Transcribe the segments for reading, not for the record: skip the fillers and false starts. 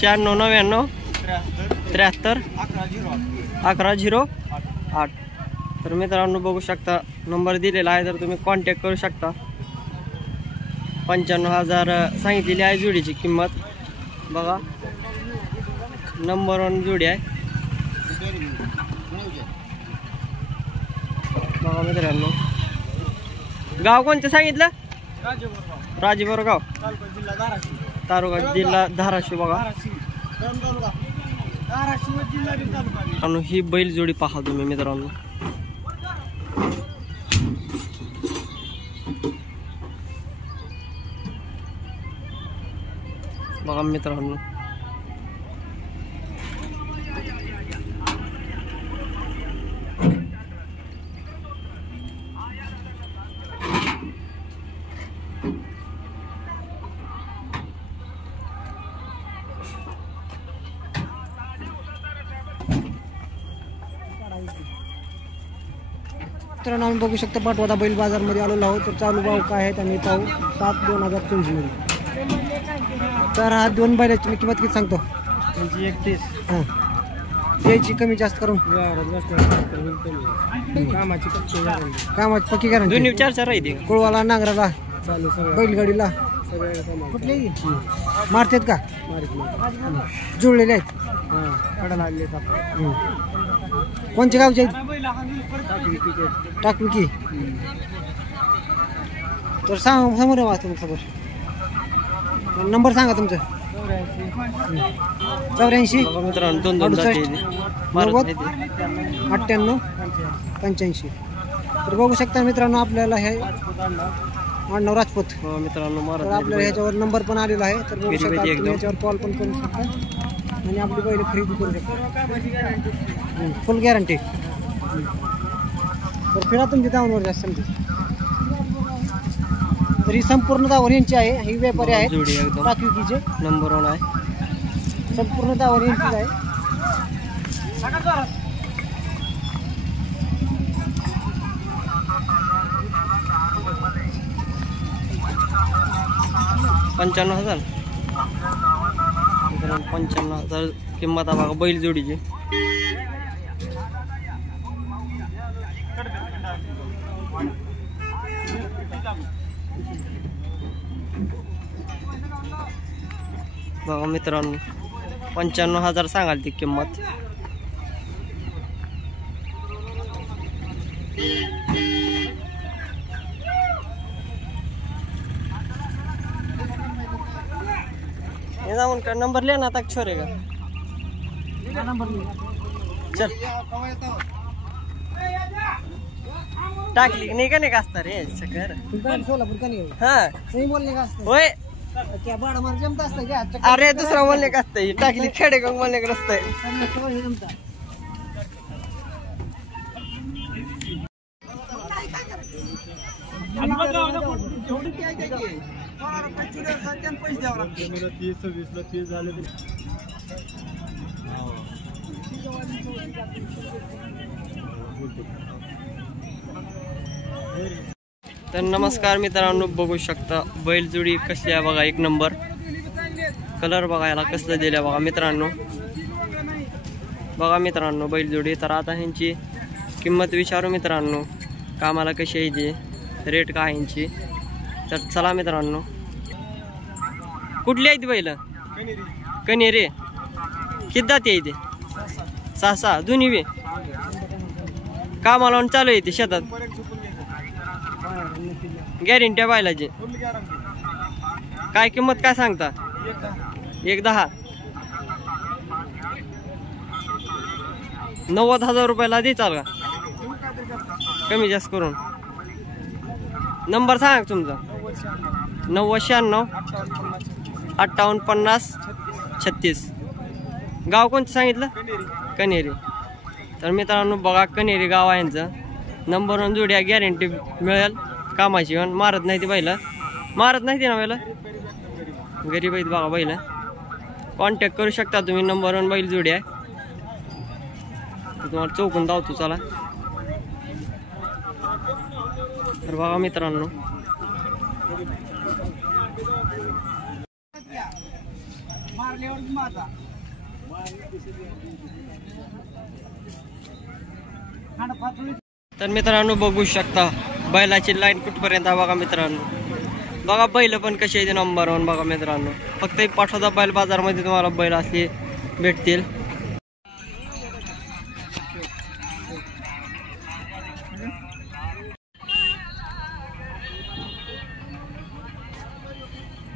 96 93 1108. तर मित्रांनो बघू शकता नंबर दिलेला आहे, तर तुम्ही कॉन्टॅक्ट करू शकता. 95,000 सांगितलेली आहे जोडीची किंमत. बघा नंबर 1 जोडी आहे. बघा मित्रांनो, गाव कोणतं सांगितलं? राजेबोर गाव, तालुका जिल्हा धाराशिव. बघा आणि ही बैल जोडी पहा तुम्ही मित्रांनो. बघा मित्रांनो, मित्रांनो आम्ही बघू शकता पाटवादा बैल बाजार मध्ये आलेलो आहोत. तर चालू भाव काय आहेत आम्ही पाहू. 7/2024 मध्ये. तर हा 2 बैलाची किंमत किती सांगतो? 31. हां, द्यायची कमी जास्त करून. कामाची पक्की गॅरंटी. दोन्ही 4 आहे ते. कुळवाला नांगराला बैलगाडीला कुठलेही मारतात का? जुळलेले आहेत. कोणच्या गावचे आहेत? टाकविकी. तर सांग समोर तुमचा नंबर सांगा तुमचा. 84 मित्रांनो 2 98 85. तर बघू शकता मित्रांनो आपल्याला हे आडनाव राजपूत. मित्रांनो तर आपल्याला ह्याच्यावर नंबर पण आलेला आहे. तर बघू शकता तुम्ही ह्याच्यावर कॉल पण करू शकता आणि आपली बैल खरेदी करू शकता. फुल गॅरंटी. तर फिरा तुमची दावणवर जास्त समजा. तर ही संपूर्ण दावण यांची आहे. ही व्यापारी आहेत टाकविकीचे. नंबर 1 आहे. संपूर्ण दावण यांचीच आहे. $95,000. 95,000 किंमत आहे बघा बैल जोडीची. बघा मित्रांनो 95,000 सांगाल ती किंमत. का नंबर लेना तक छोड़ेगा. चल टाकली नहीं का असता रे चक्कर. सोलापूर का नाही? हाँ सही बोलने का असतं. होय. क्या बडा मार जमता असतं का? अरे दुसरा बोलणे का असतं. टाकली खेडे का बोलणे का असतं. तर नमस्कार मित्रांनो, बघू शकता बैल जोडी कसली आहे बघा. 1 नंबर. कलर बघायला कसलं दिलं बघा मित्रांनो. बघा मित्रांनो बैल जोडी. तर आता ह्यांची किंमत विचारू मित्रांनो. कामाला कशी आहे ते, रेट काय ह्यांची. तर चला मित्रांनो. कुठली आहे ती बैल? कनेरी. किती जाती आहे ते? 6 दोन्ही बी कामाला चालू आहे ते शेतात. गॅरंटी आहे बैलाची. काय किंमत काय सांगता? 1.10. 90,000 रुपयाला दे चाल का? कमी जास्त करून. नंबर सांगा तुमचा. 9096 58 50 36. गाव कोणतं सांगितलं? कनेरी. तर मित्रांनो बघा कनेरी गाव आहे यांचं. नंबर 1 जोड्या गॅरंटी मिळेल कामाची. मारत नाही ती बैला. मारत नाही ती ना बैला. गरीब आहेत बघा बैल. कॉन्टॅक्ट करू शकता तुम्ही. नंबर 1 बैल जोडी आहे. तुम्हाला चौकून धावतो चला. तर बघा मित्रांनो तर मित्रांनो बघू शकता बैलाची लाईन कुठपर्यंत आहे बघा मित्रांनो. बघा बैल पण कशी आहे नंबर 1 बघा मित्रांनो. फक्त एक पाठोदा बैल बाजारमध्ये तुम्हाला बैल असले भेटतील.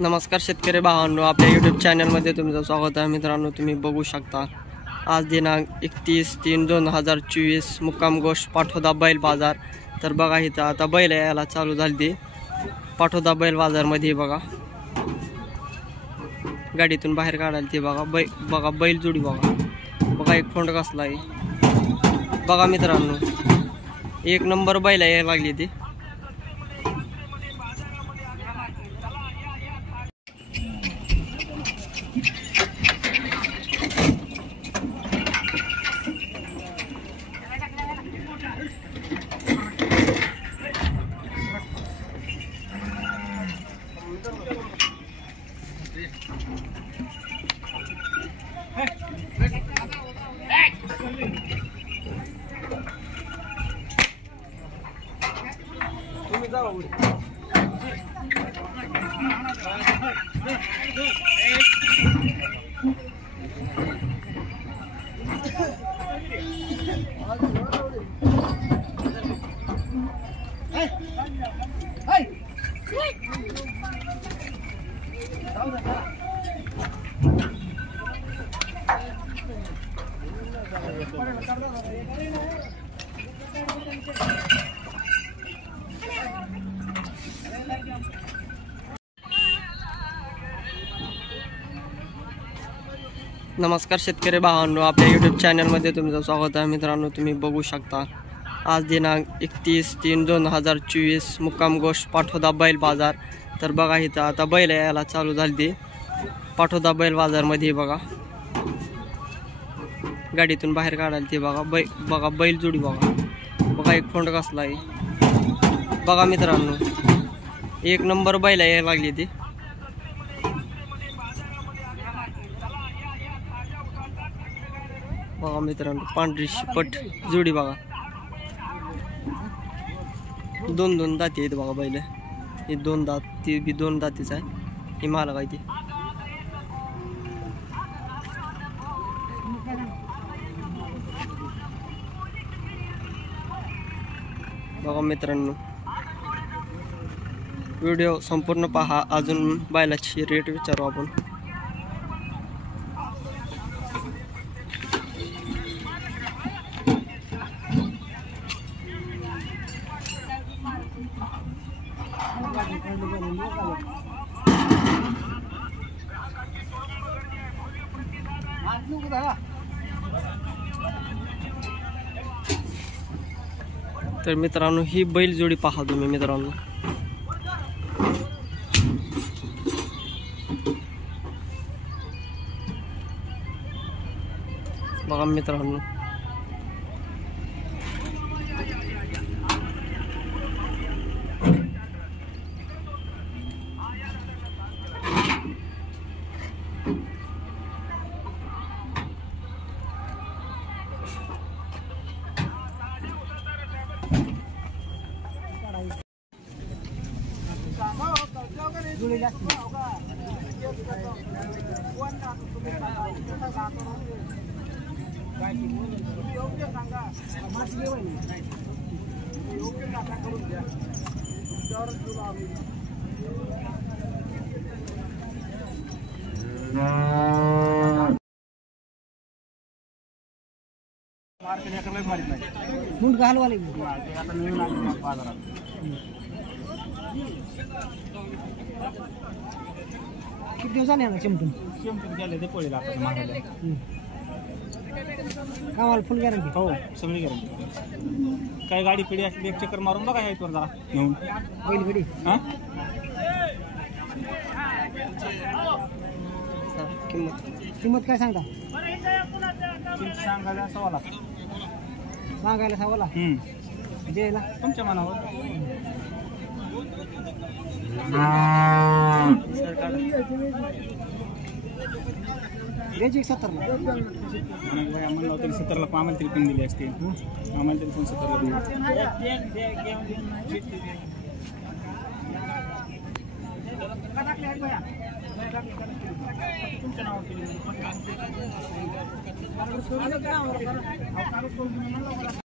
नमस्कार शेतकरी भावांनो, आपल्या यूट्यूब चॅनलमध्ये तुमचं स्वागत आहे मित्रांनो. तुम्ही बघू शकता आज दिनांक 31/3/2024 मुक्काम गोष्ट पाठोदा बैल बाजार. तर बघा इथं आता बैल यायला चालू झाली ती पाठोदा बैल बाजारमध्ये. बघा गाडीतून बाहेर काढायला ती बघा बैल जोडी बघा. बघा एक फोंड कसला आहे बघा मित्रांनो. एक नंबर बैल यायला लागली ती. नमस्कार शेतकरी भावांनो, आपल्या यूट्यूब चॅनलमध्ये तुमचं स्वागत आहे मित्रांनो. तुम्ही बघू शकता आज दिनांक 31/3/2024 मुक्काम गोष्ट पाठोदा बैल बाजार. तर बघा इथं आता बैल यायला चालू झाली ती पाठोदा बैल बाजारमध्ये. बघा गाडीतून बाहेर काढायला ती बघा बैल जोडी बघा. बघा एक फोंड कसला आहे बघा मित्रांनो. एक नंबर बैल यायला लागली ती. बघा मित्रांनो पांढरी शिपट जोडी बघा. 2 दाती आहेत बघा बैल. ही 2 दात, ती बी 2 दातीच आहे. ही मला काय ती बघा मित्रांनो. व्हिडिओ संपूर्ण पहा. अजून बैलाची रेट विचारू आपण. तर मित्रांनो ही बैल जोडी पहा तुम्ही मित्रांनो. बघा मित्रांनो मुंड घालवाले किती दिवसांनी आला चिमटून कामाला फुल गॅरंटी. हो सगळी गॅरंटी. काय गाडी पिढी असली एक चक्कर मारून बघा यायचं जरा घेऊन बैल गडी. हां किंमत काय सांगता? सांगायला 1.25 लाख. सांगायला 1.25 लाख. द्यायला तुमच्या मनावर. द्यायची 70ला. म्हणलं तरी 70ला आम्हाला तरी पण दिली असते आम्हाला तरी पण 70ला दिली.